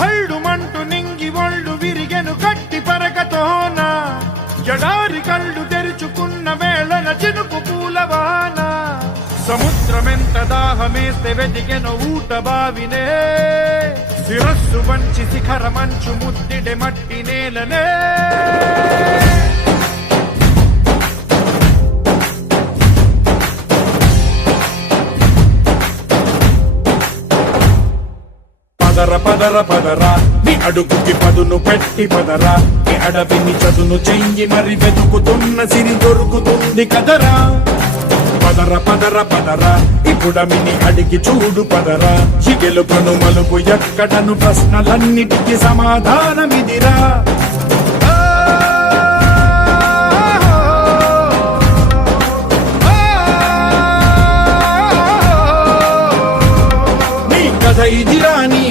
భళ్ళుమంటూ నింగి ఒళ్ళు విరిగెను గట్టి పరకతోన జడారి కళ్ళు తెరుచుకున్న వేళన చినుకు పూలవాన సముద్రమెంత దాహమేస్తే వెతికెను ఊట బావినే శిరస్సు వంచి శిఖర మంచు ముద్దిడె మట్టి నేలనే పదర పదర పదరా నీ అడుగుకి పదును పెట్టి పదరా నీ అడవిని చదును చెయ్యి మరి వెతుకుతున్న సిరి దొరుకుతుంది కదరా పదర పదర పదరా ఇప్పుడమిని అడిగి చూడు పదరా ఈ గెలుపను మలుపు ఎక్కడను ప్రశ్నలన్నిటికీ సమాధానమిదిరా నీ కథ ఇదిరా నీ